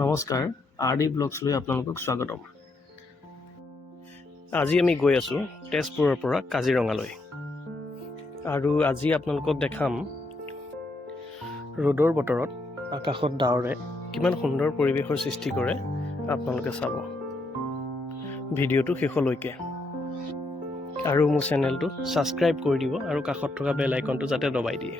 নমস্কাৰ, RD ব্লগছলৈ আপোনালোকক স্বাগতম। আজি আমি গৈ আছোঁ তেজপুৰৰ পৰা কাজিৰঙালৈ। আৰু আজি আপোনালোকক দেখাম ৰ'দৰ বতৰত আকাশত ডাৱৰে কিমান সুন্দৰ পৰিৱেশৰ সৃষ্টি কৰে। আপোনালোকে চাব ভিডিঅ'টো শেষলৈকে, আৰু মোৰ চেনেলটো ছাবস্ক্ৰাইব কৰি দিব আৰু কাষত থকা বেল আইকনটো যাতে দবাই দিয়ে।